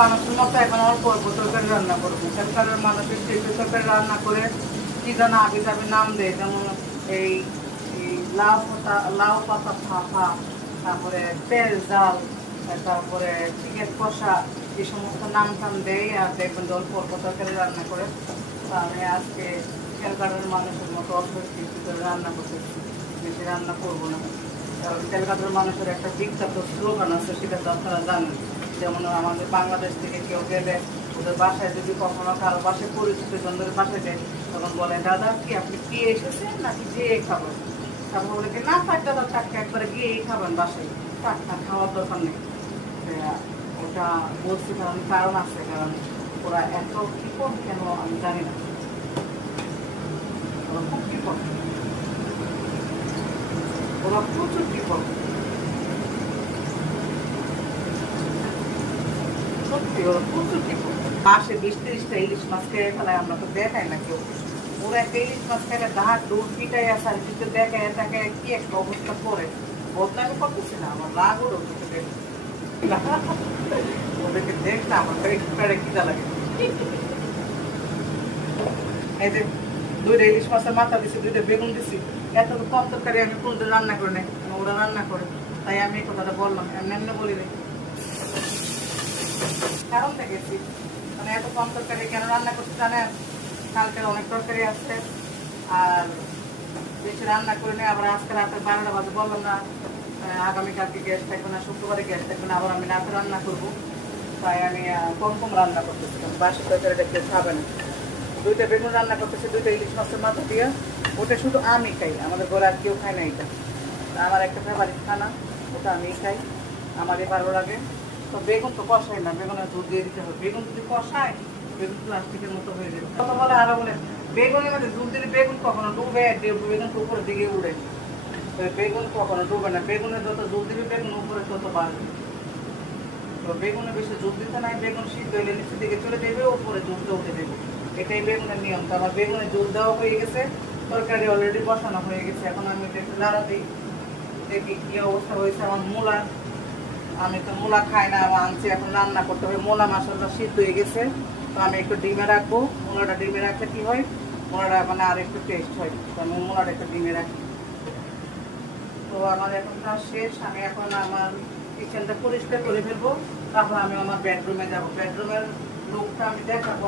মানুষের মতো এখন অল্প অল্প তরকারি রান্না করবো। সেখানকার মানুষের সেই তরকারি রান্না করে কি যেন আগে যাবে নাম দেয়, যেমন এই লাউ পাতা ফাঁপা, তারপরে তেল জাল, তারপরে চিকেন কষা, এই সমস্ত নাম টাম দেয়। আর দেখবেন যে অল্প অল্প তরকারি রান্না করে। তো আমি আজকে ক্যালকাটার মানুষের মতো অল্প করে রান্না করতেছি, বেশি রান্না করবো না। কারণ ক্যালকাটার মানুষের একটা বিখ্যাত স্লোগান আছে, সেটা তো আপনারা জানেন। যেমন আমাদের বাংলাদেশ থেকে কেউ গেলে ওদের বাসায় যদি কখনো কারো বাসায় পরিচিত জনদের বাসায় যায়, তখন বলে দাদা কি আপনি কি এসেছেন নাকি যেয়ে খাবেন? তারপর বলে কি না থাক দাদা টাটকা একবারে গিয়েই খাবেন বাসায়, টাটকা খাওয়ার দরকার নেই। ওটা বলছি কারণ আছে, কারণ ওরা এত কৃপণ কেন আমি জানি না, ওরা খুব কৃপণ, ওরা প্রচুর কৃপণ, সত্যি ওরা প্রচুর কৃপণ। মাসে 20-30টা ইলিশ মাছ খেয়ে ফেলায়, আমরা তো দেখাই না কেউ। ওরা একটা ইলিশ মাছ খেলে দাঁড় দৌড় পিটাই আসে, আর কিন্তু দেখায় তাকে কি একটা অবস্থা করে। বদনামি করতেছি না, আমার রাগ ওর ওদেরকে দেখলে আমার পেটে খিদা লাগে। এই যে 2টা ইলিশ মাছের মাথা দিছি, 2টা বেগুন দিছি, এত কম তরকারি আমি কোনদিন রান্না করে নাই, ওরা রান্না করে। তাই আমি এই কথাটা বললাম, এমনি এমনি বলি নাই, কারণ দেখেছি। মানে এত কম তরকারি কেন রান্না করতে জানেন? কালকের অনেক তরকারি আছে, আর বেশি রান্না করে নেই। আবার আজকে রাতে 12টা বাজে বললাম না আগামীকালকে গ্যাস থাকবে না, শুক্রবারে গ্যাস থাকবে না, আবার আমি রাতে রান্না করবো। তাই আমি কম কম রান্না করতেছি, বাসি তরকারিটা কেউ খাবে না। 2টা বেগুন রান্না করতেছি 2টা ইলিশ মাছের মাথা দিয়ে। ওটা শুধু আমি খাই, আমাদের ঘরে আর কেউ খায় না। এটা আমার একটা ফেভারিট খানা, ওটা আমি খাই, আমারই ভালো লাগে। তো বেগুন তো কষাই না, বেগুনের দুধ দিয়ে দিতে হবে। বেগুন যদি কষায়, বেগুন প্লাস্টিকের মতো হয়ে যাবে। কত বলে আরো বলে বেগুনের মধ্যে দুধ দিলে বেগুন কখনো ডুবে, বেগুন তো উপরের দিকে উড়ে। বেগুন কখনো ডুবে না, বেগুনের যত দুধ দিবে বেগুন উপরে তত বাড়বে। তো বেগুনে বেশি দুধ দিতে নাই, বেগুন সিদ্ধ হইলে নিচের দিকে চলে যাবে, উপরে দুধটা উঠে দেবে। এটাই বেগুনের নিয়ম। তো আমার বেগুনে দুধ দেওয়া হয়ে গেছে, তরকারি অলরেডি বসানো হয়ে গেছে। এখন আমি একটু নাড়া দিই, দেখি কি অবস্থা হয়েছে আমার মূলা। আমি তো মূলা খাই না, আনছি, এখন রান্না করতে হবে। মূলা মাসাল্লাহ সিদ্ধ হয়ে গেছে। তো আমি একটু ডিমে রাখবো, মূলাটা ডিমে রাখলে কি হয়, মূলাটা মানে আর একটু টেস্ট হয়। তো আমি মূলাটা একটু ডিমে রাখি। তো আমার এখন কাজ শেষ, আমি এখন আমার কিচেনটা পরিষ্কার করে ফেলবো, তারপর আমি আমার বেডরুমে যাবো। বেডরুমের লুকটা আমি দেখাবো।